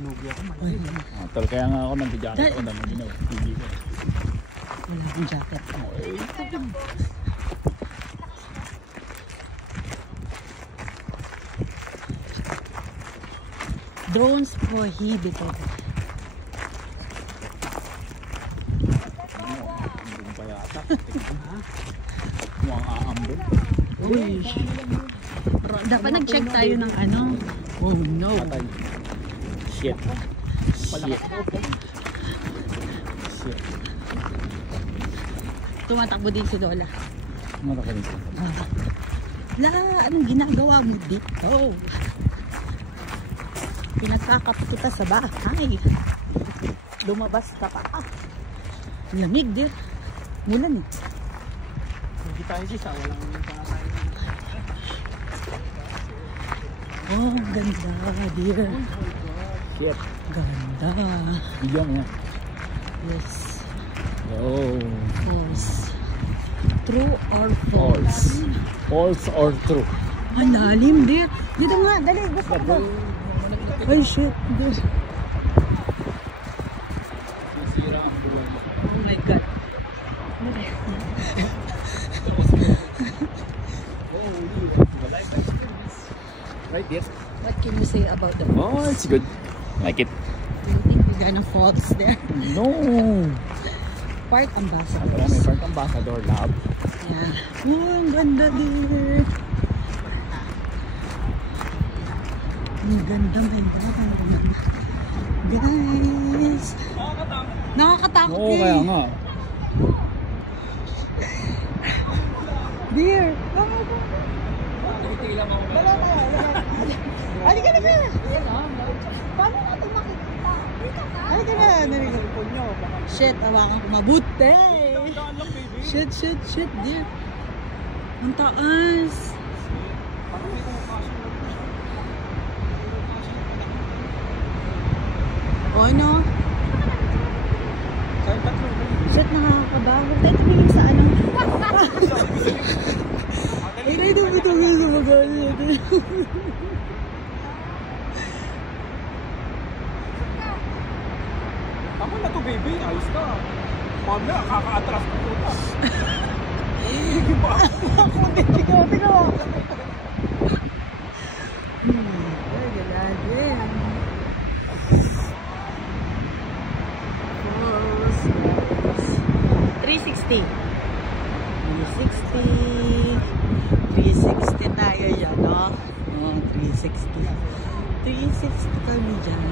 lugi ako. Tol, kaya nga ako nag-jacket ako naman ginawa. Hindi ko. Wala akong jacket. Drones prohibited. Hindi pa yata. Mukhang aambon. Uy. Dapat nag-check tayo ng ano. Oh no. Patay. Shit. Shit. Shit. Tumatakbo din si Lola. Ano ka nito? La, anong ginagawa mo dito? Pinagkakap kita sa bahay. Lumabas ka pa. Lamig din. Mulan eh. Hindi tayo sis, walang pangatay. Oh, ganda dear. Shit. Ganda. Bigyan mo. Yes. Oh. False. True or false? False or true? Ang lalim dear. Dito nga, dali. Gusto ko. Ay shit. Dear. Masira ang buwan. Oh my god. Right, yes. What can you say about the Oh, it's good. Like it. Do you think we're gonna falls there? No. Park ambassador. May park ambassador lab. Yeah. Oh, ang ganda dear. Ang ganda, my God. Guys. Nakakatakot Oo, kaya nga. Dear. Tinitila mo ako. Halika na ka. Paano natin makikita? Halika na. Shit, awakan ko mabuti. Shit, shit, shit, dear. Ang taas. O ano? Shit, nakakaba. Huwag tayo tumingin sa ano. Ay, tayo tumingin sa mga Tama na to baby, ayos ka. Mamaya, kaka-atras na puta. Hindi ba? Ako din, tigaw. Ay, galagin. 360. 360 tayo yan, no? Oh, 360. 360 kami dyan.